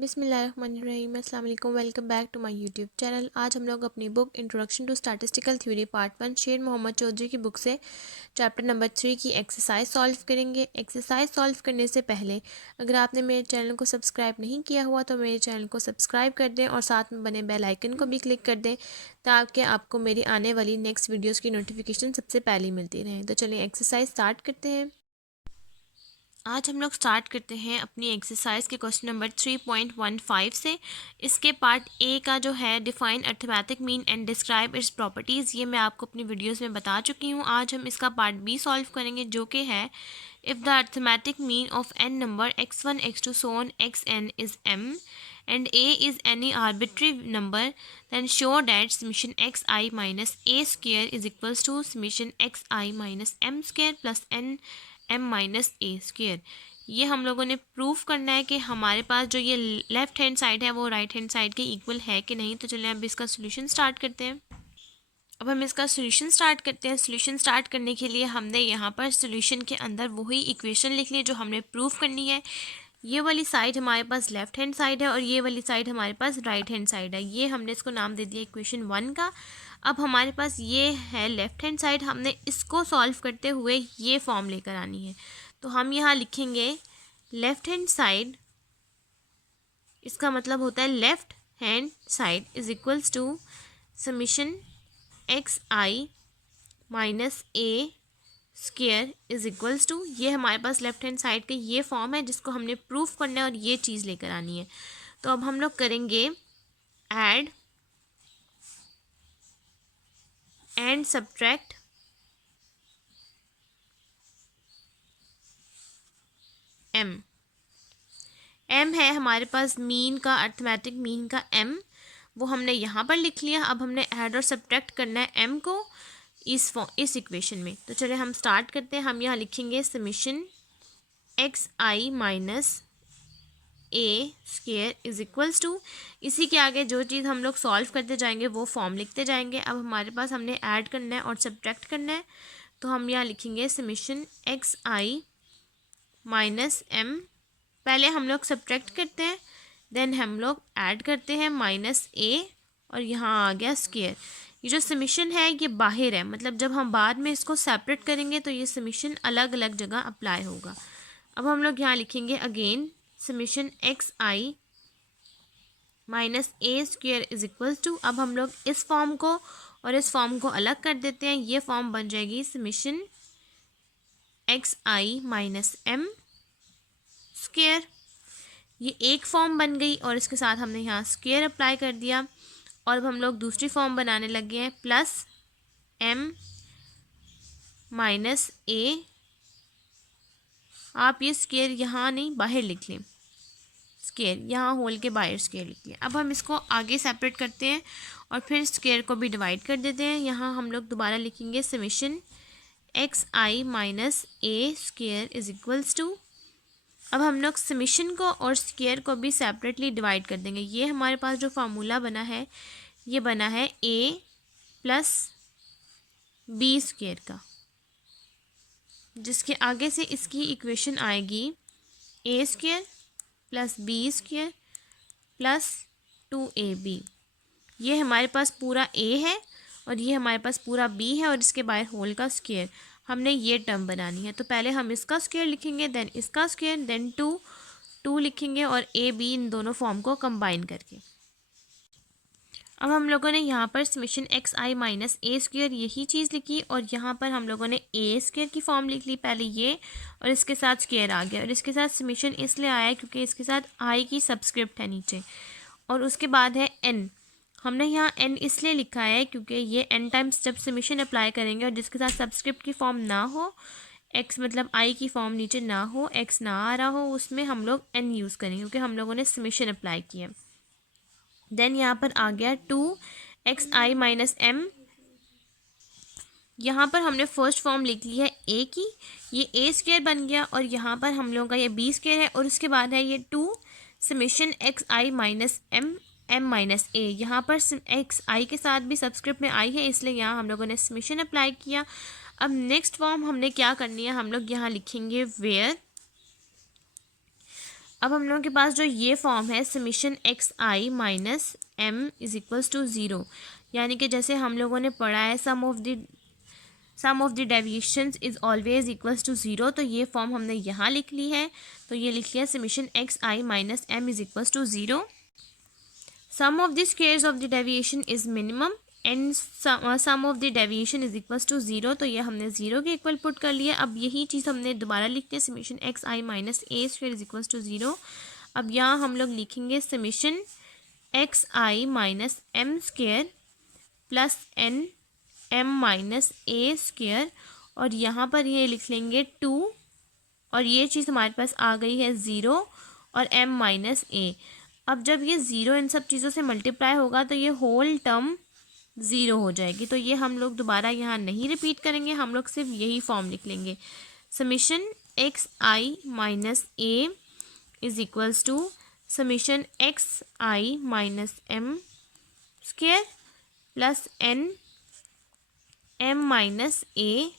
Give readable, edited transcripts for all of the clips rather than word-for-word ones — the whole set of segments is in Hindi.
बिस्मिल्लाहिर्रहमानिर्रहीम। अस्सलाम वालेकुम। Welcome back to my YouTube channel. आज हम लोग अपनी book introduction to statistical theory part 1 Sher Mohammad Chaudhary की बुक से चैप्टर नंबर 3 की एक्सरसाइज सॉल्व करेंगे। एक्सरसाइज सॉल्व करने से पहले अगर आपने मेरे चैनल को सब्सक्राइब नहीं किया हुआ तो मेरे चैनल को सब्सक्राइब कर दें और साथ में बने बेल आइकन को भी क्लिक कर दें ताकि आपको मेरी आने वाली नेक्स्ट वीडियोज़ की नोटिफिकेशन सबसे पहले मिलती रहे। तो चलिए एक्सरसाइज स्टार्ट करते हैं। आज हम लोग स्टार्ट करते हैं अपनी एक्सरसाइज के क्वेश्चन नंबर 3.15 से। इसके पार्ट ए का जो है define arithmetic mean and describe it's properties, ये मैं आपको अपनी वीडियोस में बता चुकी हूँ। आज हम इसका पार्ट बी सॉल्व करेंगे जो कि है if the arithmetic mean of N number x1 x2 so on xn is m and a is any arbitrary number then show that summation xi minus a square is equals to summation xi minus m square plus n m minus A square. ये हम लोगों ने प्रूफ करना है कि हमारे पास जो ये लेफ्ट हैंड साइड है वो राइट हैंड साइड के इक्वल है कि नहीं। तो चलिए अब इसका सोल्यूशन स्टार्ट करते हैं। अब हम इसका सोल्यूशन स्टार्ट करते हैं। सोल्यूशन स्टार्ट करने के लिए हमने यहाँ पर सोल्यूशन के अंदर वही इक्वेशन लिख ली जो हमने प्रूफ करनी है। ये वाली साइड हमारे पास लेफ्ट हैंड साइड है और ये वाली साइड हमारे पास राइट हैंड साइड है। ये हमने इसको नाम दे दिया इक्वेशन 1 का। अब हमारे पास ये है लेफ्ट हैंड साइड, हमने इसको सॉल्व करते हुए ये फॉर्म लेकर आनी है। तो हम यहाँ लिखेंगे लेफ्ट हैंड साइड, इसका मतलब होता है left hand side is equals to summation x I minus A square is equals to, ये हमारे पास लेफ्ट हैंड साइड के ये फॉर्म है जिसको हमने प्रूफ करना है और ये चीज़ लेकर आनी है। तो अब हम लोग करेंगे add and subtract M. M है हमारे पास मीन का, अर्थमेटिक मीन का एम, वो हमने यहाँ पर लिख लिया। अब हमने ऐड और सब्ट्रैक्ट करना है एम को इस इक्वेशन में। तो चलिए हम स्टार्ट करते हैं। हम यहाँ लिखेंगे summation x I minus A square is equals to, इसी के आगे जो चीज़ हम लोग सॉल्व करते जाएंगे वो फॉर्म लिखते जाएंगे। अब हमारे पास हमने ऐड करना है और सब्ट्रैक्ट करना है। तो हम यहाँ लिखेंगे समीशन एक्स आई माइनस एम, पहले हम लोग सब्ट्रैक्ट करते हैं देन हम लोग ऐड करते हैं माइनस ए और यहाँ आ गया स्क्वायर। ये जो समीशन है ये बाहर है, मतलब जब हम बाद में इसको सेपरेट करेंगे तो ये समीशन अलग अलग जगह अप्लाई होगा। अब हम लोग यहाँ लिखेंगे again summation x I minus A square is equals to, अब हम लोग इस फॉर्म को और इस फॉर्म को अलग कर देते हैं। ये फॉर्म बन जाएगी समीशन एक्स आई माइनस एम स्क्वायर, ये एक फॉर्म बन गई और इसके साथ हमने यहाँ स्क्वायर अप्लाई कर दिया। और अब हम लोग दूसरी फॉर्म बनाने लगे हैं प्लस एम माइनस ए, आप ये स्क्वायर यहाँ नहीं बाहर लिख लें, स्क्वायर यहाँ होल के बाहर स्क्वायर लिख लें। अब हम इसको आगे सेपरेट करते हैं और फिर स्क्वायर को भी डिवाइड कर देते हैं। यहाँ हम लोग दोबारा लिखेंगे summation x I minus A square is equals to, अब हम लोग समीशन को और स्क्वायर को भी सेपरेटली डिवाइड कर देंगे। ये हमारे पास जो फार्मूला बना है ये बना है ए प्लस बी स्क्वायर का, जिसके आगे से इसकी इक्वेशन आएगी A square plus B square plus 2ab। ये हमारे पास पूरा ए है और ये हमारे पास पूरा बी है और इसके बाहर होल का स्क्वायर, हमने ये टर्म बनानी है। तो पहले हम इसका स्क्वायर लिखेंगे देन इसका स्क्वायर देन टू लिखेंगे और ए बी इन दोनों फॉर्म को कंबाइन करके। अब हम लोगों ने यहाँ पर समीशन एक्स आई माइनस ए स्क्वायर यही चीज़ लिखी और यहाँ पर हम लोगों ने ए स्क्वायर की फॉर्म लिख ली पहले ये, और इसके साथ स्क्वायर आ गया और इसके साथ समीशन इसलिए आया क्योंकि इसके साथ आई की सबस्क्रिप्ट है नीचे और उसके बाद है एन। हमने यहाँ एन इसलिए लिखा है क्योंकि ये एन टाइम्स जब समीशन अप्लाई करेंगे और जिसके साथ सबस्क्रिप्ट की फॉर्म ना हो, एक्स मतलब आई की फॉर्म नीचे ना हो, एक्स ना आ रहा हो, उसमें हम लोग एन यूज़ करेंगे क्योंकि हम लोगों ने समीशन अप्लाई किया। देन यहाँ पर आ गया 2xi माइनस एम, यहाँ पर हमने फर्स्ट फॉर्म लिख ली है ए की, ये ए स्क्वायर बन गया और यहाँ पर हम लोगों का ये बी स्क्वायर है और उसके बाद है ये 2 समीशन एक्स आई माइनस एम एम माइनस ए, यहाँ पर एक्स आई के साथ भी सबस्क्रिप्ट में आई है इसलिए यहाँ हम लोगों ने समीशन अप्लाई किया। अब नेक्स्ट फॉर्म हमने क्या करनी है, हम लोग यहाँ लिखेंगे वेयर अब हम लोगों के पास जो ये फॉर्म है summation x I minus M is equals to zero, यानी कि जैसे हम लोगों ने पढ़ा है sum of the deviations is always equals to zero, तो ये फॉर्म हमने यहाँ लिख ली है। तो ये लिख लिया summation x I minus M is equals to zero, sum of the squares of the deviation is minimum and sum of the deviation is equals to zero, तो ये हमने ज़ीरो के इक्वल पुट कर लिया। अब यही चीज़ हमने दोबारा लिख लिया summation x I minus A square is equals to zero. अब यहाँ हम लोग लिखेंगे समीशन एक्स आई minus M square plus N M minus ए स्क्वायर, और यहाँ पर ये लिख लेंगे टू, और ये चीज़ हमारे पास आ गई है ज़ीरो और एम माइनस ए। अब जब ये ज़ीरो इन सब चीज़ों से मल्टीप्लाई होगा तो ये होल टर्म ज़ीरो हो जाएगी, तो ये हम लोग दोबारा यहाँ नहीं रिपीट करेंगे, हम लोग सिर्फ यही फॉर्म लिख लेंगे summation x I minus A is equals to summation x I minus M square plus N M minus A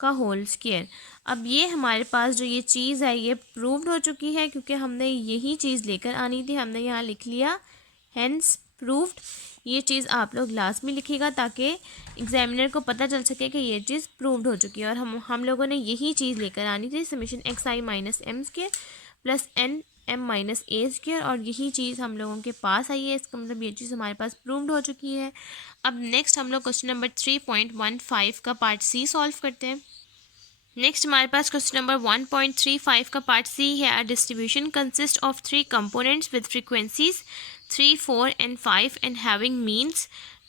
का होल स्क्वायर। अब ये हमारे पास जो ये चीज़ है ये प्रूव्ड हो चुकी है, क्योंकि हमने यही चीज़ लेकर आनी थी, हमने यहाँ लिख लिया हेंस प्रूव्ड। ये चीज़ आप लोग लास्ट में लिखिएगा ताकि एग्जामिनर को पता चल सके कि ये चीज़ प्रूव्ड हो चुकी है, और हम लोगों ने यही चीज़ लेकर आनी थी समीशन एक्स आई minus M square plus N M minus ए स्क्वायर, और यही चीज़ हम लोगों के पास आई है, इसका मतलब ये चीज़ हमारे पास प्रूव्ड हो चुकी है। अब नेक्स्ट हम लोग क्वेश्चन नंबर 3.15 का पार्ट सी सॉल्व करते हैं। नेक्स्ट हमारे पास क्वेश्चन नंबर 1.35 का पार्ट सी है। A distribution consist of 3 components with frequencies 3, 4 and 5 and having means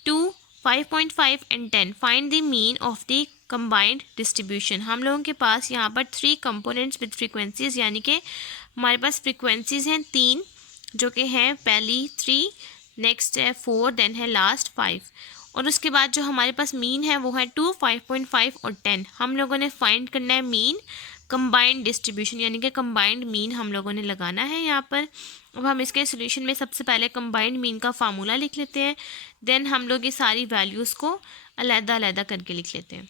2, 5.5 and 10. Find the mean of the combined distribution. हम लोगों के पास यहाँ पर 3 components with frequencies, यानी कि हमारे पास frequencies हैं 3, जो कि हैं पहली 3, नेक्स्ट है 4, देन है लास्ट 5, और उसके बाद जो हमारे पास मीन है वो है 2, 5.5 और 10। हम लोगों ने फाइंड करना है मीन कंबाइंड डिस्ट्रीब्यूशन, यानी कि कंबाइंड मीन हम लोगों ने लगाना है यहाँ पर। अब हम इसके सोल्यूशन में सबसे पहले कंबाइंड मीन का फार्मूला लिख लेते हैं, देन हम लोग ये सारी वैल्यूज़ को अलग-अलग करके लिख लेते हैं।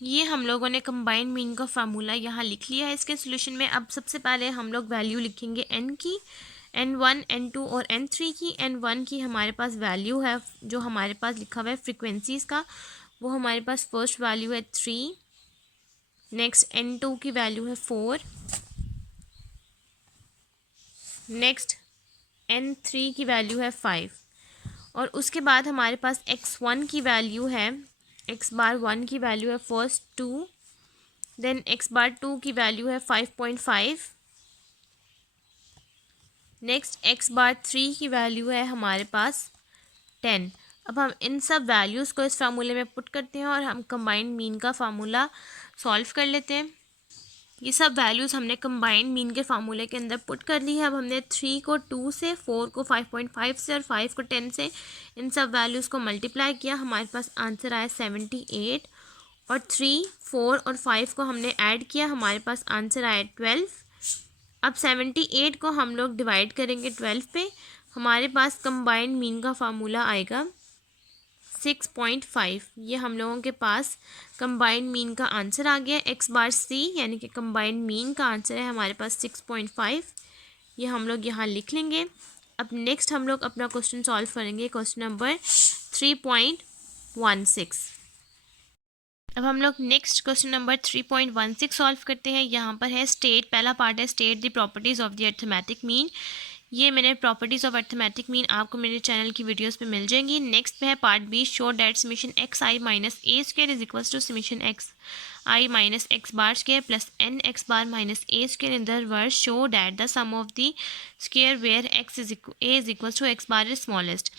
ये हम लोगों ने कंबाइंड मीन का फार्मूला यहाँ लिख लिया है इसके सोल्यूशन में। अब सबसे पहले हम लोग वैल्यू लिखेंगे n की, n1, n2 और n3 की। n1 की हमारे पास वैल्यू है जो हमारे पास लिखा हुआ है फ्रिक्वेंसीज़ का, वो हमारे पास फर्स्ट वैल्यू है 3, नेक्स्ट n2 की वैल्यू है 4, नेक्स्ट n3 की वैल्यू है 5, और उसके बाद हमारे पास x1 की वैल्यू है, x बार 1 की वैल्यू है फर्स्ट 2, देन x बार 2 की वैल्यू है 5.5, नेक्स्ट x बार 3 की वैल्यू है हमारे पास 10। अब हम इन सब वैल्यूज़ को इस फार्मूले में पुट करते हैं और हम कंबाइंड मीन का फार्मूला सॉल्व कर लेते हैं। ये सब वैल्यूज़ हमने कंबाइंड मीन के फार्मूले के अंदर पुट कर ली है। अब हमने 3 को 2 से, 4 को 5.5 से और 5 को 10 से इन सब वैल्यूज़ को मल्टीप्लाई किया, हमारे पास आंसर आया 78, और 3, 4 और 5 को हमने ऐड किया, हमारे पास आंसर आया 12। अब 78 को हम लोग डिवाइड करेंगे 12 पे, हमारे पास कंबाइंड मीन का फार्मूला आएगा 6.5। ये हम लोगों के पास कंबाइंड मीन का आंसर आ गया। एक्स बार सी यानी कि कंबाइंड मीन का आंसर है हमारे पास 6.5, ये हम लोग यहाँ लिख लेंगे। अब नेक्स्ट हम लोग अपना क्वेश्चन सॉल्व करेंगे, क्वेश्चन नंबर 3.16। अब हम लोग नेक्स्ट क्वेश्चन नंबर 3.16 सॉल्व करते हैं। यहाँ पर है स्टेट, पहला पार्ट है state the properties of the arithmetic mean. ये मैंने प्रॉपर्टीज़ ऑफ अरिथमेटिक मीन आपको मेरे चैनल की वीडियोस पे मिल जाएंगी। नेक्स्ट पे है part b, show that summation x I minus A square is equals to summation x I minus x bar square plus n x bar minus A square. In other words show that the sum of the square where x is a is equals to x bar is smallest.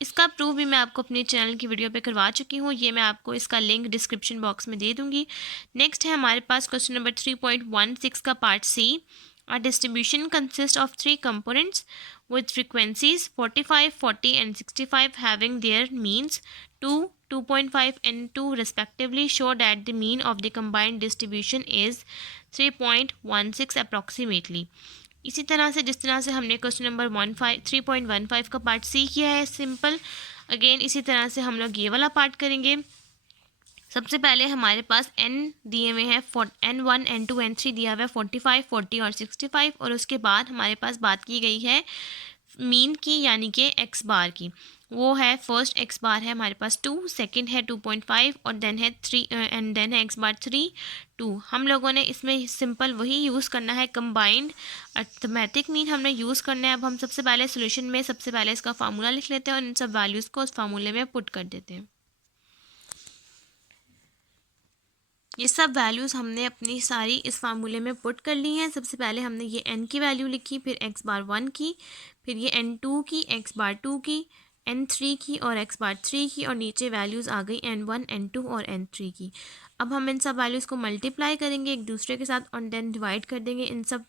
इसका प्रूफ भी मैं आपको अपने चैनल की वीडियो पे करवा चुकी हूँ, ये मैं आपको इसका लिंक डिस्क्रिप्शन बॉक्स में दे दूँगी। नेक्स्ट है हमारे पास क्वेश्चन नंबर 3.16 का part c. A distribution consists of 3 components with frequencies 45, 40 and 65 having their means 2, 2.5 and 2 respectively. Show that the mean of the combined distribution is 3.16 approximately. इसी तरह से जिस तरह से हमने क्वेश्चन नंबर 3.15 का पार्ट सी किया है सिंपल, अगेन इसी तरह से हम लोग ये वाला पार्ट करेंगे। सबसे पहले हमारे पास n दिए हुए हैं, n1 n2 n3 दिया हुआ है 45 40 और 65, और उसके बाद हमारे पास बात की गई है मीन की यानी कि x बार की। वो है फर्स्ट x बार है हमारे पास 2, सेकंड है 2.5 और देन है 3 एंड देन है x बार 3 2। हम लोगों ने इसमें सिंपल वही यूज़ करना है, कंबाइंड अर्थमेटिक मीन हमने यूज़ करना है। अब हम सबसे पहले सोल्यूशन में सबसे पहले इसका फार्मूला लिख लेते हैं और इन सब वैल्यूज़ को उस फार्मूले में पुट कर देते हैं। ये सब वैल्यूज़ हमने अपनी सारी इस फार्मूले में पुट कर ली हैं। सबसे पहले हमने ये n की वैल्यू लिखी, फिर x बार 1 की, फिर ये n2 की, x बार 2 की, n3 की और x बार 3 की, और नीचे वैल्यूज़ आ गई n1 n2 और n3 की। अब हम इन सब वैल्यूज़ को मल्टीप्लाई करेंगे एक दूसरे के साथ और देन डिवाइड कर देंगे इन सब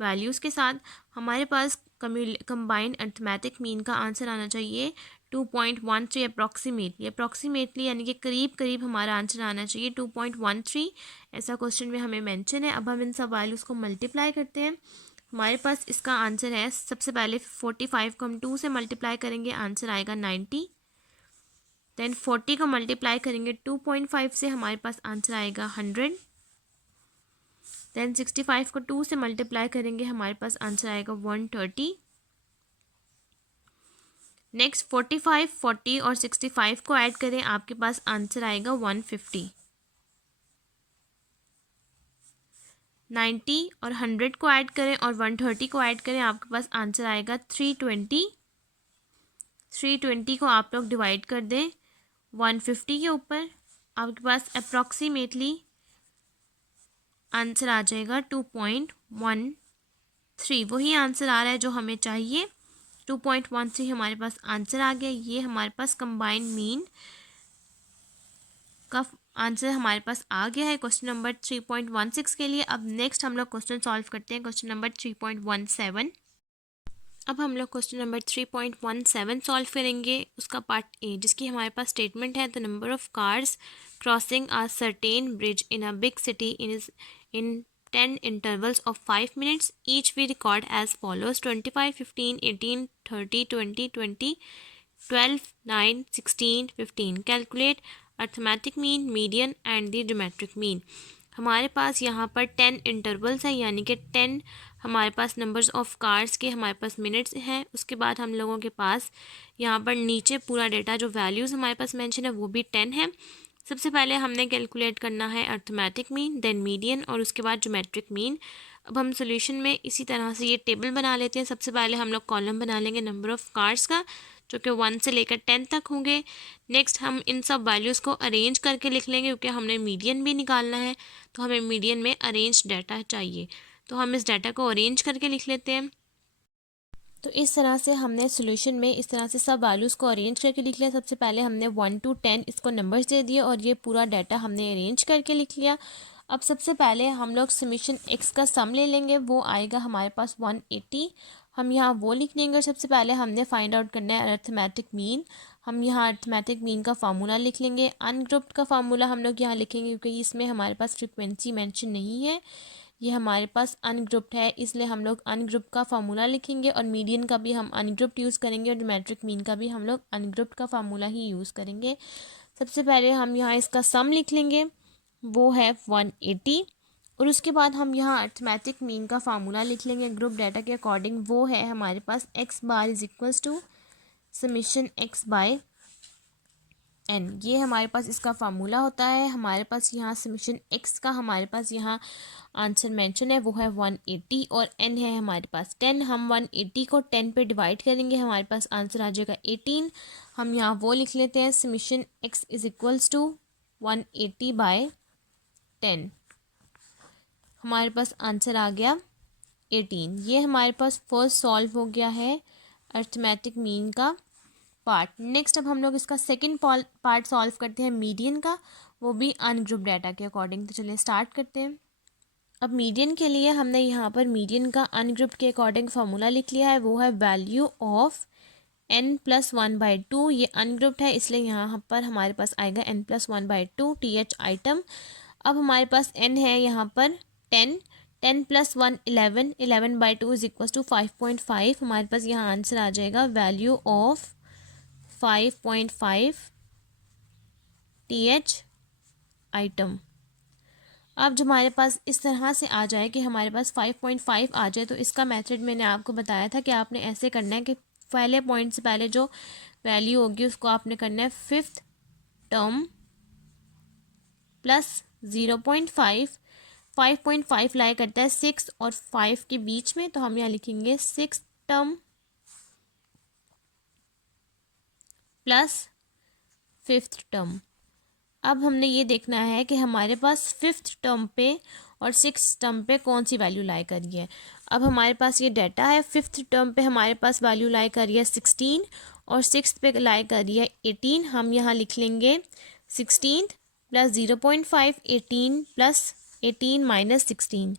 वैल्यूज़ के साथ। हमारे पास कंबाइंड अर्थमेटिक मीन का आंसर आना चाहिए 2.13 अप्रॉक्सीमेटली यानी कि करीब करीब हमारा आंसर आना चाहिए 2.13। ऐसा क्वेश्चन में हमें मेंशन है। अब हम इन सब वैल्यूज़ को मल्टीप्लाई करते हैं। हमारे पास इसका आंसर है, सबसे पहले 45 को हम 2 से मल्टीप्लाई करेंगे, आंसर आएगा 90। देन 40 को मल्टीप्लाई करेंगे 2.5 से, हमारे पास आंसर आएगा 100। देन 65 को 2 से मल्टीप्लाई करेंगे, हमारे पास आंसर आएगा 130। नेक्स्ट 45 40 और 65 को ऐड करें, आपके पास आंसर आएगा 150। 90 और 100 को ऐड करें और 130 को ऐड करें, आपके पास आंसर आएगा 320। 320 को आप लोग डिवाइड कर दें 150 के ऊपर, आपके पास अप्रॉक्सीमेटली आंसर आ जाएगा 2.13। वही आंसर आ रहा है जो हमें चाहिए, 2.13 हमारे पास आंसर आ गया। ये हमारे पास कंबाइंड मीन का आंसर हमारे पास आ गया है क्वेश्चन नंबर 3.16 के लिए। अब नेक्स्ट हम लोग क्वेश्चन सॉल्व करते हैं, क्वेश्चन नंबर 3.17। अब हम लोग क्वेश्चन नंबर 3.17 सॉल्व करेंगे, उसका पार्ट ए, जिसकी हमारे पास स्टेटमेंट है the number of cars crossing a certain bridge in a big city in 10 intervals of 5 minutes. Each we record as follows: 25, 15, 18, 30, 20, 20, 12, 9, 16, 15. Calculate arithmetic mean, median and the geometric mean. हमारे पास यहाँ पर 10 इंटरवल्स हैं, यानी कि 10 हमारे पास नंबर्स ऑफ कार्स के हमारे पास मिनट्स हैं। उसके बाद हम लोगों के पास यहाँ पर नीचे पूरा डेटा जो वैल्यूज़ हमारे पास मेंशन है वो भी 10 है। सबसे पहले हमने कैलकुलेट करना है अर्थमेटिक मीन, देन मीडियन और उसके बाद ज्योमेट्रिक मीन। अब हम सॉल्यूशन में इसी तरह से ये टेबल बना लेते हैं। सबसे पहले हम लोग कॉलम बना लेंगे नंबर ऑफ़ कार्स का, जो कि 1 से लेकर 10 तक होंगे। नेक्स्ट हम इन सब वैल्यूज़ को अरेंज करके लिख लेंगे, क्योंकि हमने मीडियन भी निकालना है, तो हमें मीडियन में अरेंज डाटा चाहिए। तो हम इस डाटा को अरेंज करके लिख लेते हैं। तो इस तरह से हमने सॉल्यूशन में इस तरह से सब वैल्यूज़ को अरेंज करके लिख लिया। सबसे पहले हमने 1 to 10 इसको नंबर्स दे दिए और ये पूरा डाटा हमने अरेंज करके लिख लिया। अब सबसे पहले हम लोग समीशन एक्स का सम ले लेंगे, वो आएगा हमारे पास 180। हम यहाँ वो लिख लेंगे। सबसे पहले हमने फाइंड आउट करना है अर्थमेटिक मीन। हम यहाँ अर्थमेटिक मीन का फार्मूला लिख लेंगे। अनग्रुप्ड का फार्मूला हम लोग यहाँ लिखेंगे, क्योंकि इसमें हमारे पास फ्रिक्वेंसी मेंशन नहीं है, ये हमारे पास अनग्रुप्ड है, इसलिए हम लोग अनग्रुप्ड का फार्मूला लिखेंगे। और मीडियन का भी हम अनग्रुप्ड यूज़ करेंगे और ज्योमेट्रिक मीन का भी हम लोग अनग्रुप्ड का फार्मूला ही यूज़ करेंगे। सबसे पहले हम यहाँ इसका सम लिख लेंगे, वो है 180। और उसके बाद हम यहाँ अर्थमेटिक मीन का फार्मूला लिख लेंगे ग्रुप डाटा के अकॉर्डिंग, वो है हमारे पास X bar is equals to summation x by N. ये हमारे पास इसका फार्मूला होता है। हमारे पास यहाँ समीशन एक्स का हमारे पास यहाँ आंसर मेंशन है, वो है 180 और एन है हमारे पास 10। हम 180 को 10 पे डिवाइड करेंगे, हमारे पास आंसर आ जाएगा 18। हम यहाँ वो लिख लेते हैं, summation x is equals to 180 by 10। हमारे पास आंसर आ गया 18। ये हमारे पास फर्स्ट सॉल्व हो गया है अर्थमेटिक मीन का पार्ट। नेक्स्ट अब हम लोग इसका सेकंड पार्ट सॉल्व करते हैं मीडियन का, वो भी अनग्रुप डाटा के अकॉर्डिंग। तो चलिए स्टार्ट करते हैं। अब मीडियन के लिए हमने यहाँ पर मीडियन का अनग्रुप के अकॉर्डिंग फार्मूला लिख लिया है, वो है वैल्यू ऑफ n+1/2। ये अनग्रुप्ड है, इसलिए यहाँ पर हमारे पास आएगा n+1/2 th आइटम। अब हमारे पास n है यहाँ पर 10, 10 + 1 11, 11/2 इज इक्वल टू 5.5। हमारे पास यहाँ आंसर आ जाएगा वैल्यू ऑफ 5.5 th आइटम। अब जो हमारे पास इस तरह से आ जाए कि हमारे पास 5.5 आ जाए, तो इसका मेथड मैंने आपको बताया था कि आपने ऐसे करना है कि पहले पॉइंट से पहले जो वैल्यू होगी उसको आपने करना है फिफ्थ टर्म प्लस 0.5। 5.5 लाया करता है 6 और 5 के बीच में, तो हम यहाँ लिखेंगे six term plus fifth term. अब हमने ये देखना है कि हमारे पास फिफ्थ टर्म पे और सिक्स टर्म पे कौन सी वैल्यू लाई कर रही है। अब हमारे पास ये डाटा है, फिफ्थ टर्म पे हमारे पास वैल्यू लाई कर रही है 16 और सिक्स पे लाई कर रही है 18। हम यहाँ लिख लेंगे 16 प्लस 0.5, 18 प्लस 18 माइनस 16,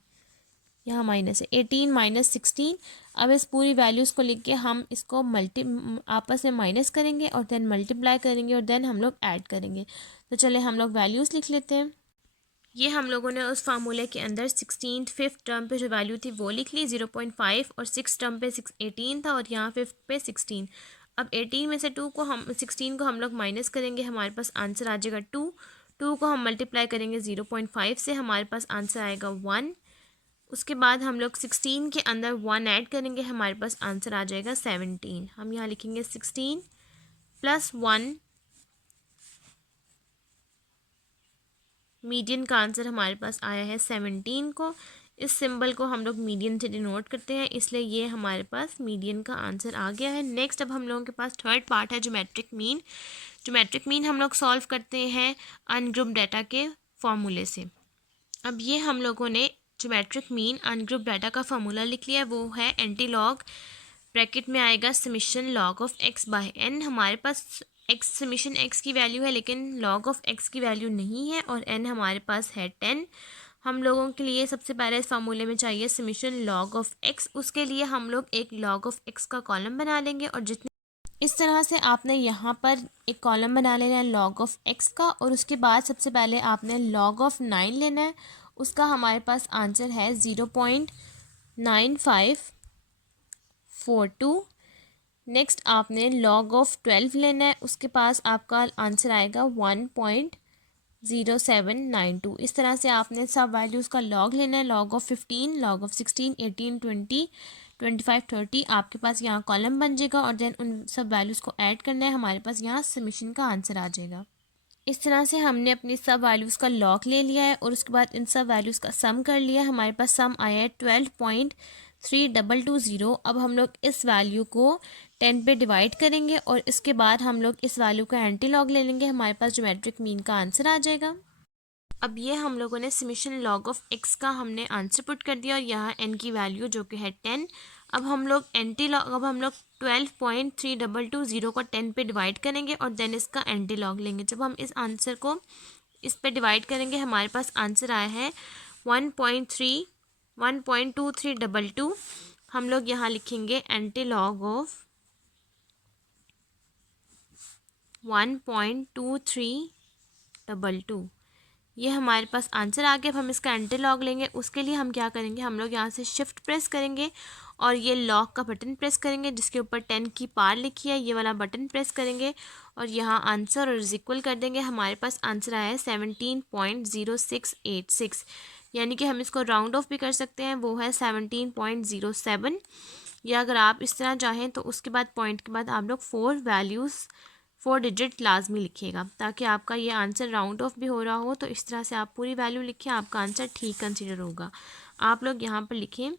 यहाँ माइनस है 18 माइनस 16। अब इस पूरी वैल्यूज़ को लिख के हम इसको आपस में माइनस करेंगे और देन मल्टीप्लाई करेंगे और देन हम लोग ऐड करेंगे। तो चले हम लोग वैल्यूज़ लिख लेते हैं। ये हम लोगों ने उस फार्मूले के अंदर 16 फिफ्थ टर्म पे जो वैल्यू थी वो लिख ली 0.5, और सिक्स टर्म पे 18 था और यहाँ फिफ्थ पे 16। अब 18 में से 16 को हम लोग माइनस करेंगे, हमारे पास आंसर आ जाएगा 2 को हम मल्टीप्लाई करेंगे 0.5 से, हमारे पास आंसर आएगा 1। उसके बाद हम लोग 16 के अंदर 1 ऐड करेंगे, हमारे पास आंसर आ जाएगा 17। हम यहाँ लिखेंगे 16 प्लस 1, मीडियन का आंसर हमारे पास आया है 17 को। इस सिंबल को हम लोग मीडियन से डिनोट करते हैं, इसलिए ये हमारे पास मीडियन का आंसर आ गया है। नेक्स्ट अब हम लोगों के पास थर्ड पार्ट है ज्योमेट्रिक मीन। ज्योमेट्रिक मीन हम लोग सॉल्व करते हैं अनग्रुप डाटा के फॉर्मूले से। अब ये हम लोगों ने ज्योमेट्रिक मीन अनग्रुप डाटा का फॉर्मूला लिख लिया है, वो है एंटी लॉग, ब्रैकेट में आएगा summation log of x by n. हमारे पास एक्स समीशन एक्स की वैल्यू है लेकिन लॉग ऑफ एक्स की वैल्यू नहीं है, और एन हमारे पास है 10। हम लोगों के लिए सबसे पहले इस फार्मूले में चाहिए समीशन लॉग ऑफ एक्स। उसके लिए हम लोग एक लॉग ऑफ एक्स का कॉलम बना लेंगे, और जितने इस तरह से आपने यहाँ पर एक कॉलम बना लेना है लॉग ऑफ एक्स का, और उसके बाद सबसे पहले आपने लॉग ऑफ 9 लेना है। उसका हमारे पास आंसर है 0.9542। नेक्स्ट आपने लॉग ऑफ 12 लेना है, उसके पास आपका आंसर आएगा 1.0792। इस तरह से आपने सब वैल्यूज़ का लॉग लेना है, लॉग ऑफ 15, लॉग ऑफ 16, 18, 20, 25, 30। आपके पास यहाँ कॉलम बन जाएगा और देन उन सब वैल्यूज़ को ऐड करना है, हमारे पास यहाँ समीशन का आंसर आ जाएगा। इस तरह से हमने अपनी सब वैल्यूज़ का लॉग ले लिया है और उसके बाद इन सब वैल्यूज़ का सम कर लिया है। हमारे पास सम आया है 12.3220। अब हम लोग इस वैल्यू को 10 पे डिवाइड करेंगे और इसके बाद हम लोग इस वैल्यू का एंटी लॉग ले लेंगे, हमारे पास ज्योमेट्रिक मीन का आंसर आ जाएगा। अब ये हम लोगों ने समीशन लॉग ऑफ एक्स का हमने आंसर पुट कर दिया और यहाँ एन की वैल्यू जो कि है 10। अब हम लोग 12.3220 को 10 पे डिवाइड करेंगे और देन इसका एंटी लॉग लेंगे। जब हम इस आंसर को इस पे डिवाइड करेंगे, हमारे पास आंसर आया है 1.2322। हम लोग यहाँ लिखेंगे एंटी लॉग ऑफ 1.2322। ये हमारे पास आंसर आ गया। अब हम इसका एंटी लॉग लेंगे, उसके लिए हम क्या करेंगे, हम लोग यहाँ से शिफ्ट प्रेस करेंगे और ये लॉग का बटन प्रेस करेंगे जिसके ऊपर 10 की पार लिखी है, ये वाला बटन प्रेस करेंगे और यहाँ आंसर और इज इक्वल कर देंगे। हमारे पास आंसर आया है 17.0686, यानी कि हम इसको राउंड ऑफ भी कर सकते हैं, वो है 17.07। या अगर आप इस तरह चाहें तो उसके बाद पॉइंट के बाद आप लोग 4 डिजिट लाजमी लिखिएगा ताकि आपका ये आंसर राउंड ऑफ भी हो रहा हो। तो इस तरह से आप पूरी वैल्यू लिखिए, आपका आंसर ठीक कंसीडर होगा। आप लोग यहाँ पर लिखें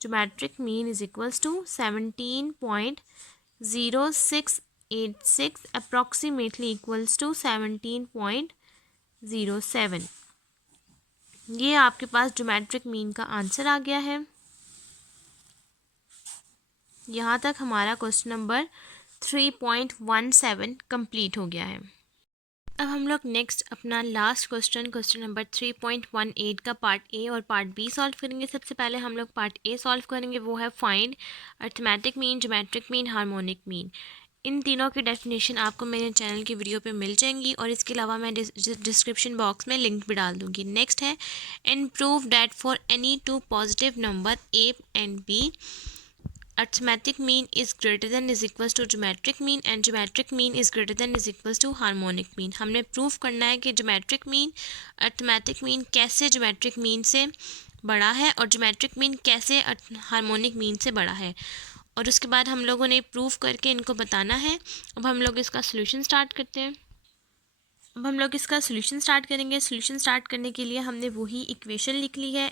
geometric mean is equals to 17.0686 approximately equals to 17.07। ये आपके पास ज्योमेट्रिक मीन का आंसर आ गया है। यहाँ तक हमारा क्वेश्चन नंबर 3.17 कंप्लीट हो गया है। अब हम लोग नेक्स्ट अपना लास्ट क्वेश्चन नंबर 3.18 का पार्ट ए और पार्ट बी सॉल्व करेंगे। सबसे पहले हम लोग पार्ट ए सॉल्व करेंगे, वो है find arithmetic mean, geometric mean, harmonic mean. इन तीनों की डेफिनेशन आपको मेरे चैनल की वीडियो पे मिल जाएंगी और इसके अलावा मैं डिस्क्रिप्शन बॉक्स में लिंक भी डाल दूँगी। नेक्स्ट है and prove that for any two positive number a and b arithmetic mean is greater than is equals to geometric mean and geometric mean is greater than is equals to harmonic mean. हमने प्रूव करना है कि ज्योमेट्रिक मीन अर्थमेटिक मीन कैसे ज्योमेट्रिक मीन से बड़ा है और ज्योमेट्रिक मीन कैसे हार्मोनिक मीन से बड़ा है, और उसके बाद हम लोगों ने प्रूव करके इनको बताना है। अब हम लोग इसका सोल्यूशन स्टार्ट करते हैं। अब हम लोग इसका सोल्यूशन स्टार्ट करेंगे। सोल्यूशन स्टार्ट करने के लिए हमने वही इक्वेशन लिख ली है,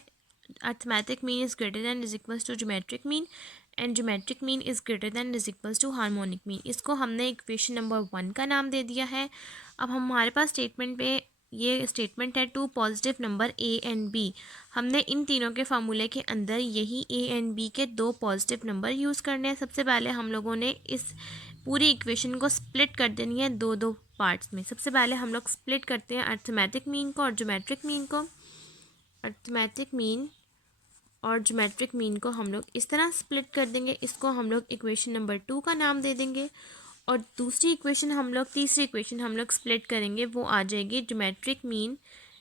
arithmetic mean is greater than is equals to geometric mean and geometric mean is greater than is equals to harmonic mean. इसको हमने इक्वेशन नंबर 1 का नाम दे दिया है। अब हमारे पास स्टेटमेंट पे ये स्टेटमेंट है two positive number a and b. हमने इन तीनों के फार्मूले के अंदर यही ए एंड बी के दो पॉजिटिव नंबर यूज़ करने हैं। सबसे पहले हम लोगों ने इस पूरी इक्वेशन को स्प्लिट कर देनी है दो दो पार्ट्स में। सबसे पहले हम लोग स्प्लिट करते हैं अर्थमेटिक मीन को और ज्योमेट्रिक मीन को। अर्थमेटिक मीन और ज्योमेट्रिक मीन को हम लोग इस तरह स्प्लिट कर देंगे। इसको हम लोग इक्वेशन नंबर 2 का नाम दे देंगे। और तीसरी इक्वेशन हम लोग स्प्लिट करेंगे, वो आ जाएगी geometric mean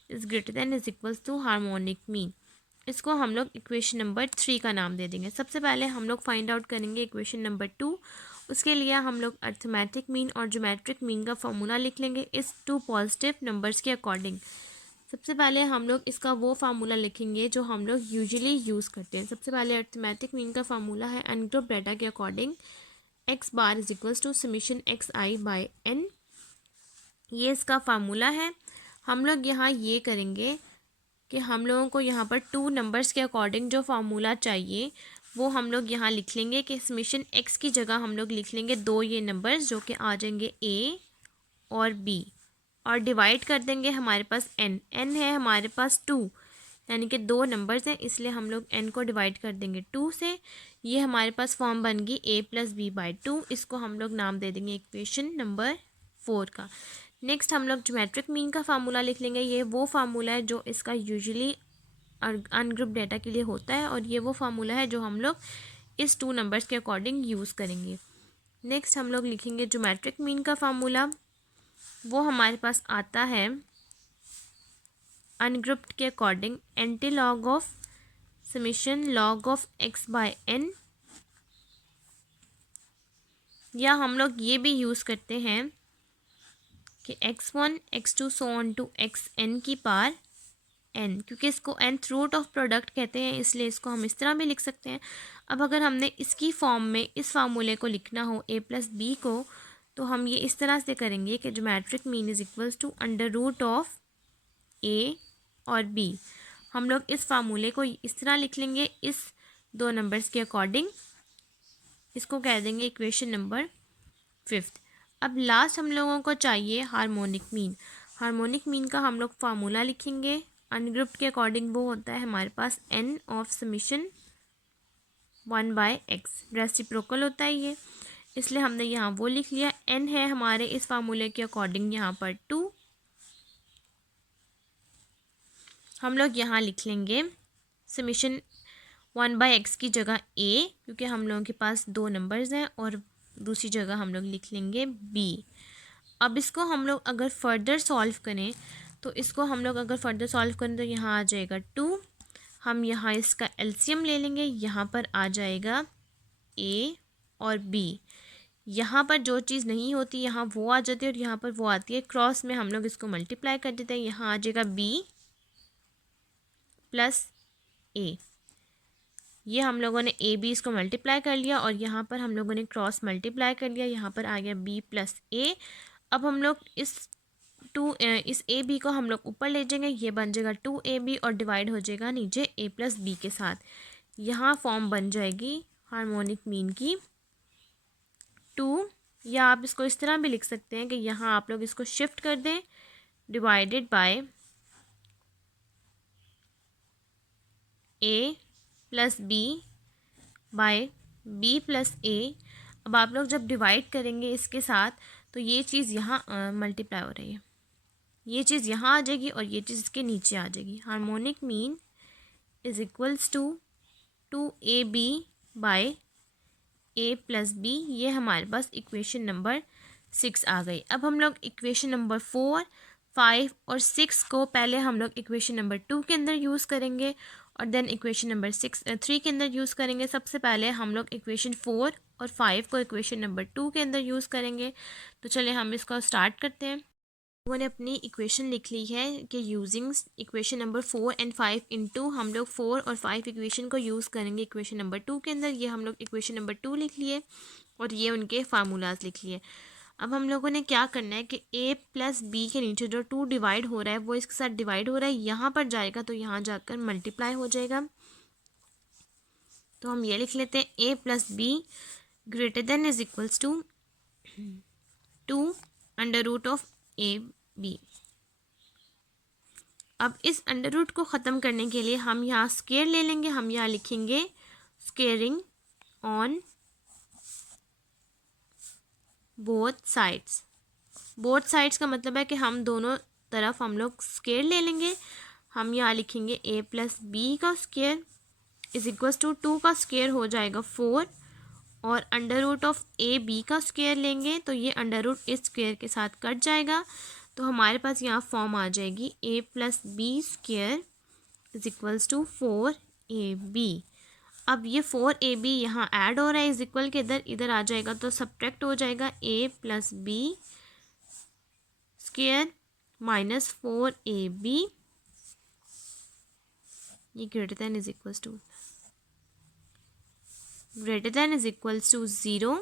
is greater than is equals to harmonic mean. इसको हम लोग इक्वेशन नंबर 3 का नाम दे देंगे। सबसे पहले हम लोग फाइंड आउट करेंगे इक्वेशन नंबर 2। उसके लिए हम लोग अर्थमेटिक मीन और ज्योमेट्रिक मीन का फॉर्मूला लिख लेंगे इस टू पॉजिटिव नंबर्स के अकॉर्डिंग। सबसे पहले हम लोग इसका वो फार्मूला लिखेंगे जो हम लोग यूजुअली यूज़ करते हैं। सबसे पहले अर्थमेटिक मीन का फार्मूला है अनग्रुप डाटा के according x bar is equals to summation x i by N. ये इसका फार्मूला है। हम लोग यहाँ ये करेंगे कि हम लोगों को यहाँ पर टू नंबर्स के अकॉर्डिंग जो फार्मूला चाहिए वो हम लोग यहाँ लिख लेंगे कि समीशन एक्स की जगह हम लोग लिख लेंगे दो ये नंबर्स जो कि आ जाएंगे ए और बी, और डिवाइड कर देंगे हमारे पास एन है हमारे पास 2, यानी कि दो नंबर्स हैं इसलिए हम लोग एन को डिवाइड कर देंगे 2 से। ये हमारे पास फॉर्म बन गई ए प्लस बी बाई 2। इसको हम लोग नाम दे देंगे इक्वेशन नंबर 4 का। नेक्स्ट हम लोग ज्योमेट्रिक मीन का फार्मूला लिख लेंगे। ये वो फार्मूला है जो इसका यूजुअली अनग्रुप डेटा के लिए होता है, और ये वो फार्मूला है जो हम लोग इस टू नंबर्स के अकॉर्डिंग यूज़ करेंगे। नेक्स्ट हम लोग लिखेंगे ज्योमेट्रिक मीन का फार्मूला। वो हमारे पास आता है अनग्रुप्ड के according anti log of summation log of x by n, या हम लोग ये भी यूज़ करते हैं कि x1 x2 so on to xn की पावर n, क्योंकि इसको nth रूट ऑफ प्रोडक्ट कहते हैं इसलिए इसको हम इस तरह भी लिख सकते हैं। अब अगर हमने इसकी फॉर्म में इस फार्मूले को लिखना हो a प्लस बी को, तो हम ये इस तरह से करेंगे कि geometric mean is equals to under root of a और b। हम लोग इस फार्मूले को इस तरह लिख लेंगे इस दो नंबर्स के अकॉर्डिंग। इसको कह देंगे इक्वेशन नंबर 5। अब लास्ट हम लोगों को चाहिए हार्मोनिक मीन। हार्मोनिक मीन का हम लोग फार्मूला लिखेंगे अनग्रुप्ड के अकॉर्डिंग। वो होता है हमारे पास n of summation 1 by x, reciprocal होता है ये, इसलिए हमने यहाँ वो लिख लिया। n है हमारे इस फार्मूले के अकॉर्डिंग यहाँ पर 2। हम लोग यहाँ लिख लेंगे समीशन 1 बाय x की जगह a, क्योंकि हम लोगों के पास दो नंबर्स हैं, और दूसरी जगह हम लोग लिख लेंगे b। अब इसको हम लोग अगर फर्दर सॉल्व करें तो यहाँ आ जाएगा 2। हम यहाँ इसका एलसीएम ले लेंगे, यहाँ पर आ जाएगा a और b। यहाँ पर जो चीज़ नहीं होती यहाँ वो आ जाती है और यहाँ पर वो आती है, क्रॉस में हम लोग इसको मल्टीप्लाई कर देते हैं। यहाँ आ जाएगा b प्लस a। ये हम लोगों ने ए बी इसको मल्टीप्लाई कर लिया और यहाँ पर हम लोगों ने क्रॉस मल्टीप्लाई कर लिया, यहाँ पर आ गया b प्लस a। अब हम लोग इस ए बी को हम लोग ऊपर ले जाएंगे, ये बन जाएगा 2ab और डिवाइड हो जाएगा नीचे a प्लस बी के साथ। यहाँ फॉर्म बन जाएगी हार्मोनिक मीन की 2, या आप इसको इस तरह भी लिख सकते हैं कि यहाँ आप लोग इसको शिफ्ट कर दें, divided by a plus B by B plus A. अब आप लोग जब डिवाइड करेंगे इसके साथ तो ये चीज़ यहाँ मल्टीप्लाई हो रही है, ये चीज़ यहाँ आ जाएगी और ये चीज़ इसके नीचे आ जाएगी। Harmonic mean is equals to 2ab by a plus b. ये हमारे पास इक्वेशन नंबर 6 आ गई। अब हम लोग इक्वेशन नंबर 4, 5 और 6 को पहले हम लोग इक्वेशन नंबर 2 के अंदर यूज़ करेंगे और देन इक्वेशन नंबर 3 के अंदर यूज़ करेंगे। सबसे पहले हम लोग इक्वेशन 4 और 5 को इक्वेशन नंबर 2 के अंदर यूज़ करेंगे। तो चलिए हम इसको स्टार्ट करते हैं। लोगों ने अपनी इक्वेशन लिख ली है कि using equation number 4 and 5 into हम लोग 4 और 5 इक्वेशन को यूज़ करेंगे इक्वेशन नंबर 2 के अंदर। ये हम लोग इक्वेशन नंबर 2 लिख लिए और ये उनके फार्मूलाज लिख लिए। अब हम लोगों ने क्या करना है कि a प्लस बी के नीचे जो 2 डिवाइड हो रहा है वो इसके साथ डिवाइड हो रहा है, यहाँ पर जाएगा तो यहाँ जाकर मल्टीप्लाई हो जाएगा। तो हम ये लिख लेते हैं a plus b greater than is equals to 2 under root of a b. अब इस अंडर रूट को ख़त्म करने के लिए हम यहाँ स्केयर ले लेंगे। हम यहाँ लिखेंगे squaring on both sides. Both sides का मतलब है कि हम दोनों तरफ हम लोग स्केयर ले लेंगे। हम यहाँ लिखेंगे a प्लस बी का स्केयर इज इक्वल्स टू 2 का स्केयर हो जाएगा 4 और under root of a b का स्केयर लेंगे तो ये अंडर रूट इस स्केयर के साथ कट जाएगा। तो हमारे पास यहाँ फॉर्म आ जाएगी a plus b square is equals to 4ab। अब ये 4ab यहाँ ऐड हो रहा है इज इक्वल के इधर आ जाएगा तो सब्ट्रैक्ट हो जाएगा a plus b square minus 4ab ये greater than is equals to 0।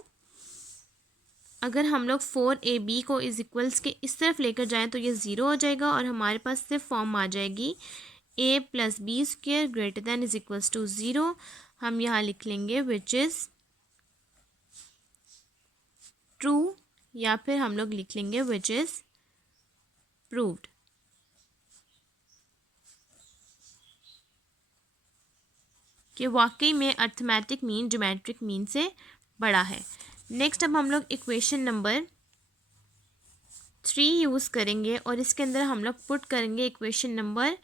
अगर हम लोग 4ab को इज इक्वल्स के इस तरफ लेकर जाएं तो ये 0 हो जाएगा और हमारे पास सिर्फ फॉर्म आ जाएगी a plus b square greater than is equals to 0। हम यहाँ लिख लेंगे विच इज़ ट्रू या फिर हम लोग लिख लेंगे विच इज़ प्रूव्ड। कि वाकई में अर्थमेटिक मीन ज्योमेट्रिक मीन से बड़ा है। नेक्स्ट अब हम लोग इक्वेशन नंबर 3 यूज़ करेंगे और इसके अंदर हम लोग पुट करेंगे इक्वेशन नंबर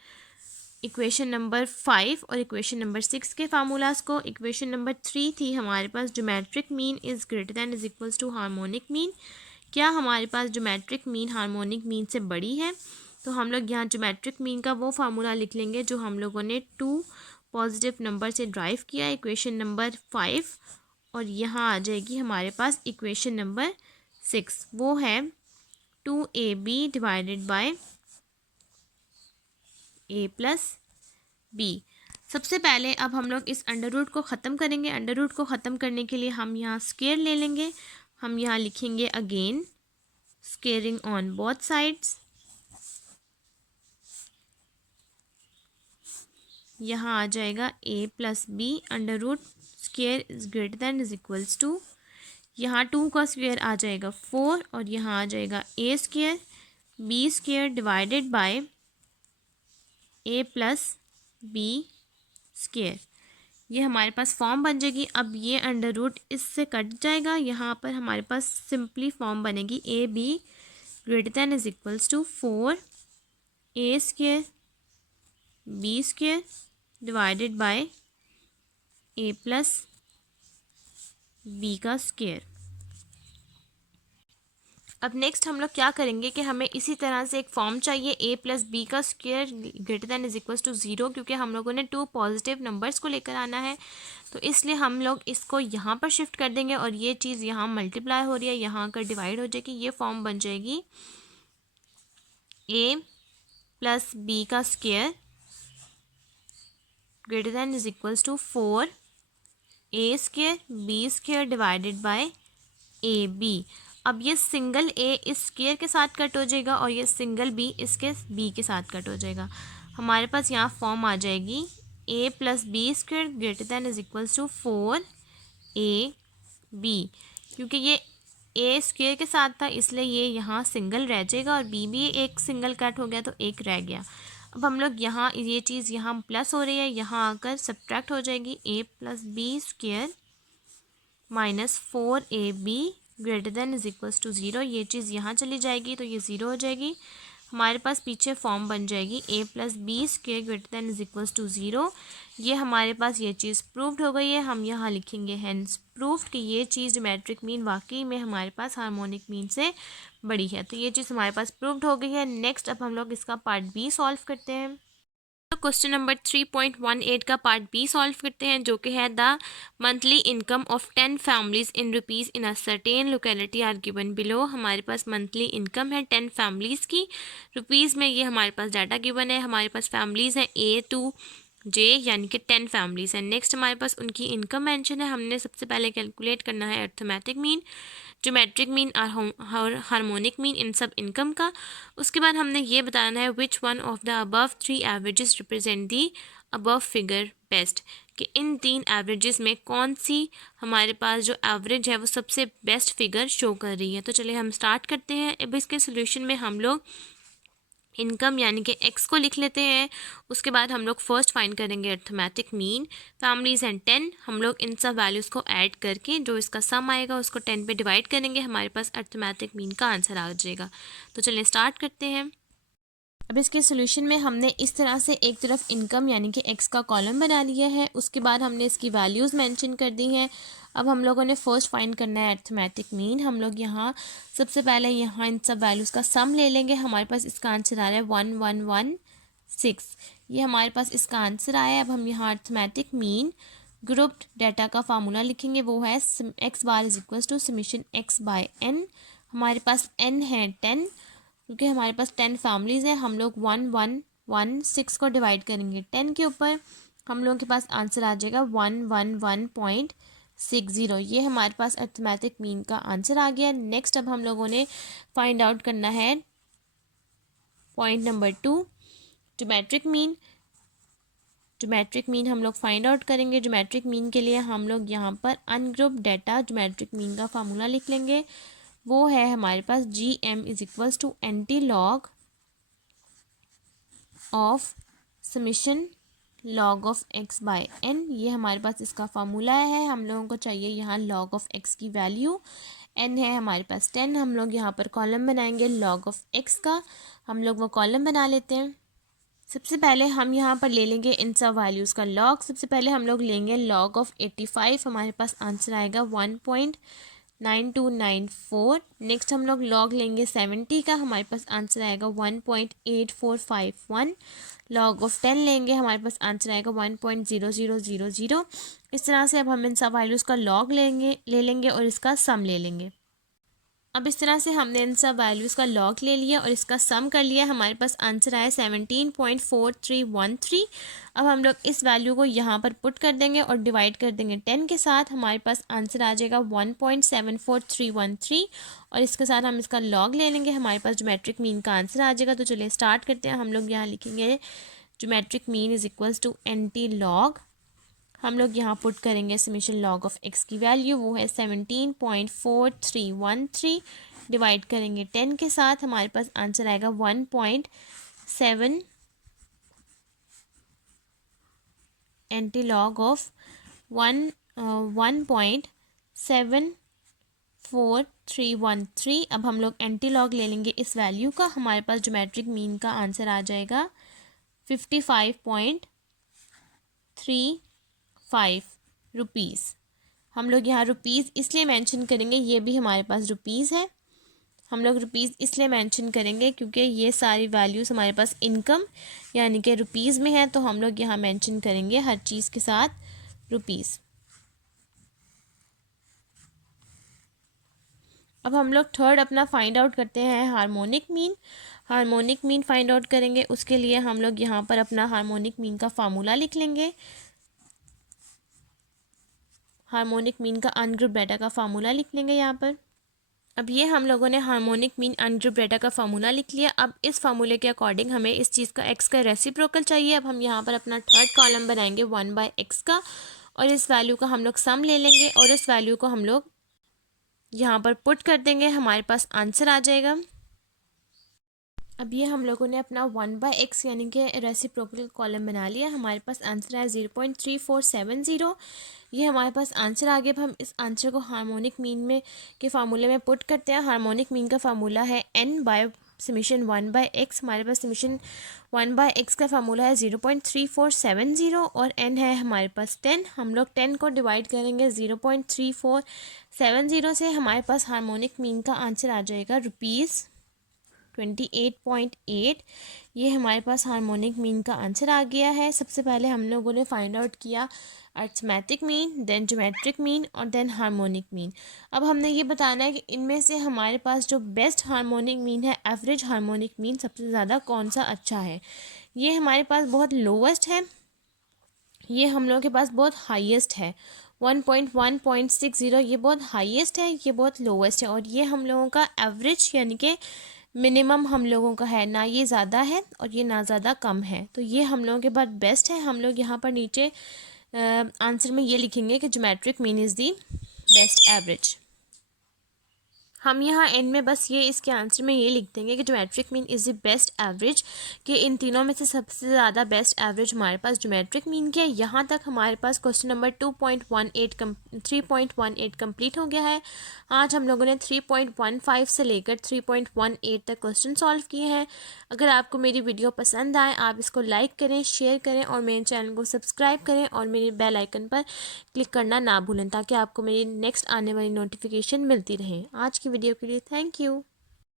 5 और इक्वेशन नंबर 6 के फार्मूलाज को। इक्वेशन नंबर 3 थी हमारे पास geometric mean is greater than is equals to harmonic mean. क्या हमारे पास ज्योमेट्रिक मीन हार्मोनिक मीन से बड़ी है? तो हम लोग यहाँ ज्योमेट्रिक मीन का वो फार्मूला लिख लेंगे जो हम लोगों ने 2 पॉजिटिव नंबर से ड्राइव किया इक्वेशन नंबर 5 और यहाँ आ जाएगी हमारे पास इक्वेशन नंबर 6। वो है 2ab divided by a plus b. सबसे पहले अब हम लोग इस अंडर रूट को ख़त्म करेंगे। अंडर रूट को ख़त्म करने के लिए हम यहाँ स्केयर ले लेंगे। हम यहाँ लिखेंगे again squaring on both sides. यहाँ आ जाएगा a plus b under root square is greater than is equals to यहाँ 2 का स्क्वेयर आ जाएगा 4 और यहाँ आ जाएगा a square b square divided by a plus b square. ये हमारे पास फॉर्म बन जाएगी। अब ये अंडर रूट इससे कट जाएगा। यहाँ पर हमारे पास सिंपली फॉर्म बनेगी a b greater than is equals to 4a square b square divided by a plus b का स्क्वेयर। अब नेक्स्ट हम लोग क्या करेंगे कि हमें इसी तरह से एक फॉर्म चाहिए a प्लस बी का square greater than is equals to 0 क्योंकि हम लोगों ने 2 पॉजिटिव नंबर्स को लेकर आना है तो इसलिए हम लोग इसको यहाँ पर शिफ्ट कर देंगे और ये चीज़ यहाँ मल्टीप्लाई हो रही है यहाँ आकर डिवाइड हो जाएगी। ये फॉर्म बन जाएगी a प्लस बी का square greater than is equals to 4a square b square divided by a b. अब ये सिंगल a इस स्क्वेयर के साथ कट हो जाएगा और ये सिंगल b इसके b के साथ कट हो जाएगा। हमारे पास यहाँ फॉर्म आ जाएगी a plus b square greater than is equals to 4ab। क्योंकि ये a स्क्वेयर के साथ था इसलिए ये यहाँ सिंगल रह जाएगा और b भी एक सिंगल कट हो गया तो एक रह गया। अब हम लोग यहाँ ये चीज़ यहाँ प्लस हो रही है यहाँ आकर सब्ट्रैक्ट हो जाएगी a plus b square minus 4ab greater than is equals to 0। ये चीज़ यहाँ चली जाएगी तो ये 0 हो जाएगी। हमारे पास पीछे फॉर्म बन जाएगी a plus b square greater than is equals to 0। ये हमारे पास ये चीज़ प्रूव्ड हो गई है। हम यहाँ लिखेंगे हेंस प्रूव्ड कि ये चीज़ ज्योमेट्रिक मीन वाकई में हमारे पास हार्मोनिक मीन से बड़ी है। तो ये चीज़ हमारे पास प्रूव्ड हो गई है। नेक्स्ट अब हम लोग इसका पार्ट बी सॉल्व करते हैं। क्वेश्चन नंबर 3.18 का पार्ट बी सॉल्व करते हैं, जो कि है the monthly income of 10 families in rupees in a certain locality are given below. हमारे पास मंथली इनकम है 10 फैमिलीज़ की, रुपीज़ में ये हमारे पास डाटा गिवन है। हमारे पास फैमिलीज़ हैं A to J, यानी कि 10 फैमिलीज़ हैं। नेक्स्ट हमारे पास उनकी इनकम मेंशन है। हमने सबसे पहले कैलकुलेट करना है अर्थमेटिक मीन, ज्योमेट्रिक मीन और हार्मोनिक मीन इन सब इनकम का। उसके बाद हमने ये बताना है which one of the above 3 averages represent the above figure best, कि इन 3 एवरेजेस में कौन सी हमारे पास जो एवरेज है वो सबसे बेस्ट फिगर शो कर रही है। तो चलिए हम स्टार्ट करते हैं। अब इसके सोल्यूशन में हम लोग इनकम यानी कि एक्स को लिख लेते हैं। उसके बाद हम लोग फर्स्ट फाइंड करेंगे अर्थमेटिक मीन, फैमिलीज एंड 10। हम लोग इन सब वैल्यूज़ को ऐड करके जो इसका सम आएगा उसको 10 पे डिवाइड करेंगे, हमारे पास अर्थमेटिक मीन का आंसर आ जाएगा। तो चलिए स्टार्ट करते हैं। अब इसके सोल्यूशन में हमने इस तरह से एक तरफ इनकम यानी कि एक्स का कॉलम बना लिया है, उसके बाद हमने इसकी वैल्यूज़ मेंशन कर दी हैं। अब हम लोगों ने फर्स्ट फाइंड करना है अर्थमेटिक मीन। हम लोग यहाँ सबसे पहले यहाँ इन सब वैल्यूज़ का सम ले लेंगे। हमारे पास इसका आंसर आ रहा है 1116, ये हमारे पास इसका आंसर आया है। अब हम यहाँ अर्थमेटिक मीन ग्रुप्ड डाटा का फार्मूला लिखेंगे, वो है x bar is equal to summation x by n. हमारे पास एन है 10, क्योंकि हमारे पास 10 फैमिलीज़ हैं। हम लोग 1116 को डिवाइड करेंगे 10 के ऊपर, हम लोगों के पास आंसर आ जाएगा 111.60। ये हमारे पास अर्थमेटिक मीन का आंसर आ गया। नेक्स्ट अब हम लोगों ने फाइंड आउट करना है point number 2, geometric mean. Geometric mean हम लोग फाइंड आउट करेंगे। ज्योमेट्रिक मीन के लिए हम लोग यहाँ पर अनग्रुप डाटा ज्योमेट्रिक मीन का फार्मूला लिख लेंगे, वो है हमारे पास GM is equals to anti log of summation log of x by N. ये हमारे पास इसका फार्मूला है। हम लोगों को चाहिए यहाँ लॉग ऑफ एक्स की वैल्यू, एन है हमारे पास 10। हम लोग यहाँ पर कॉलम बनाएंगे लॉग ऑफ एक्स का, हम लोग वो कॉलम बना लेते हैं। सबसे पहले हम यहाँ पर ले लेंगे इन सब वैल्यूज़ का लॉग। सबसे पहले हम लोग लेंगे लॉग ऑफ 85, हमारे पास आंसर आएगा 1.9294। नेक्स्ट हम लोग लॉग लेंगे 70 का, हमारे पास आंसर आएगा 1.8451। लॉग ऑफ 10 लेंगे, हमारे पास आंसर आएगा 1.0000। इस तरह से अब हम इन सब वैल्यूज़ का लॉग ले लेंगे और इसका सम ले लेंगे। अब इस तरह से हमने इन सब वैल्यूज़ का लॉग ले लिया और इसका सम कर लिया, हमारे पास आंसर आया 17.4313। अब हम लोग इस वैल्यू को यहाँ पर पुट कर देंगे और डिवाइड कर देंगे 10 के साथ, हमारे पास आंसर आ जाएगा 1.74313। और इसके साथ हम इसका लॉग ले लेंगे, हमारे पास ज्योमेट्रिक मीन का आंसर आ जाएगा। तो चलिए स्टार्ट करते हैं। हम लोग यहाँ लिखेंगे geometric mean is equals to anti log, हम लोग यहाँ पुट करेंगे समीशन लॉग ऑफ एक्स की वैल्यू, वो है 17.4313। डिवाइड करेंगे 10 के साथ, हमारे पास आंसर आएगा 1.7 एंटी लॉग ऑफ 1.74313। अब हम लोग एंटी लॉग ले लेंगे इस वैल्यू का, हमारे पास ज्योमेट्रिक मीन का आंसर आ जाएगा 55.35 रुपीज़। हम लोग यहाँ रुपीज़ इसलिए मेंशन करेंगे, ये भी हमारे पास रुपीज़ है। हम लोग रुपीज़ इसलिए मेंशन करेंगे क्योंकि ये सारी वैल्यूज़ हमारे पास इनकम यानी कि रुपीज़ में है, तो हम लोग यहाँ मेंशन करेंगे हर चीज़ के साथ रुपीज़। अब हम लोग थर्ड अपना फाइंड आउट करते हैं harmonic mean. Harmonic mean find out करेंगे, उसके लिए हम लोग यहाँ पर अपना हार्मोनिक मीन का फार्मूला लिख लेंगे। हार्मोनिक मीन का अनग्रुप डाटा का फार्मूला लिख लेंगे यहाँ पर। अब ये हम लोगों ने हार्मोनिक मीन अनग्रुप डाटा का फार्मूला लिख लिया। अब इस फार्मूले के अकॉर्डिंग हमें इस चीज़ का एक्स का रेसिप्रोकल चाहिए। अब हम यहाँ पर अपना थर्ड कॉलम बनाएंगे 1/x का, और इस वैल्यू का हम लोग सम ले लेंगे और इस वैल्यू को हम लोग यहाँ पर पुट कर देंगे, हमारे पास आंसर आ जाएगा। अब ये हम लोगों ने अपना 1/x यानी कि रेसिप्रोकल कॉलम बना लिया, हमारे पास आंसर है 0.3470। ये हमारे पास आंसर आ गया। अब हम इस आंसर को हार्मोनिक मीन में के फार्मूले में पुट करते हैं। हार्मोनिक मीन का फार्मूला है n बाय समीशन 1/x। हमारे पास समीशन 1/x का फार्मूला है 0.3470 और n है हमारे पास 10। हम लोग 10 को डिवाइड करेंगे 0.3470 से, हमारे पास हार्मोनिक मीन का आंसर आ जाएगा रुपीज़ 28.8। ये हमारे पास हार्मोनिक मीन का आंसर आ गया है। सबसे पहले हम लोगों ने फाइंड आउट किया arithmetic mean, then geometric mean और देन हार्मोनिक मीन। अब हमने ये बताना है कि इनमें से हमारे पास जो बेस्ट हार्मोनिक मीन है, एवरेज हार्मोनिक मीन, सबसे ज़्यादा कौन सा अच्छा है। ये हमारे पास बहुत लोवेस्ट है, ये हम लोगों के पास बहुत हाईएस्ट है। 1.1.60 ये बहुत हाईएस्ट है, ये बहुत लोवेस्ट है, और ये हम लोगों का एवरेज यानी कि मिनिमम हम लोगों का है, ना ये ज़्यादा है और ये ना ज़्यादा कम है। तो ये हम लोगों के पास बेस्ट है। हम लोग यहाँ पर नीचे आंसर में ये लिखेंगे कि geometric mean is the best average. हम यहाँ एंड में बस ये इसके आंसर में ये लिख देंगे कि geometric mean is the best average, कि इन तीनों में से सबसे ज़्यादा बेस्ट एवरेज हमारे पास ज्योमेट्रिक मीन की है। यहाँ तक हमारे पास क्वेश्चन नंबर 3.18 कंप्लीट हो गया है। आज हम लोगों ने 3.15 से लेकर 3.18 तक क्वेश्चन सॉल्व किए हैं। अगर आपको मेरी वीडियो पसंद आए, आप इसको लाइक करें, शेयर करें और मेरे चैनल को सब्सक्राइब करें और मेरे बेल आइकन पर क्लिक करना ना भूलें, ताकि आपको मेरी नेक्स्ट आने वाली नोटिफिकेशन मिलती रहे। आज की वीडियो के लिए थैंक यू।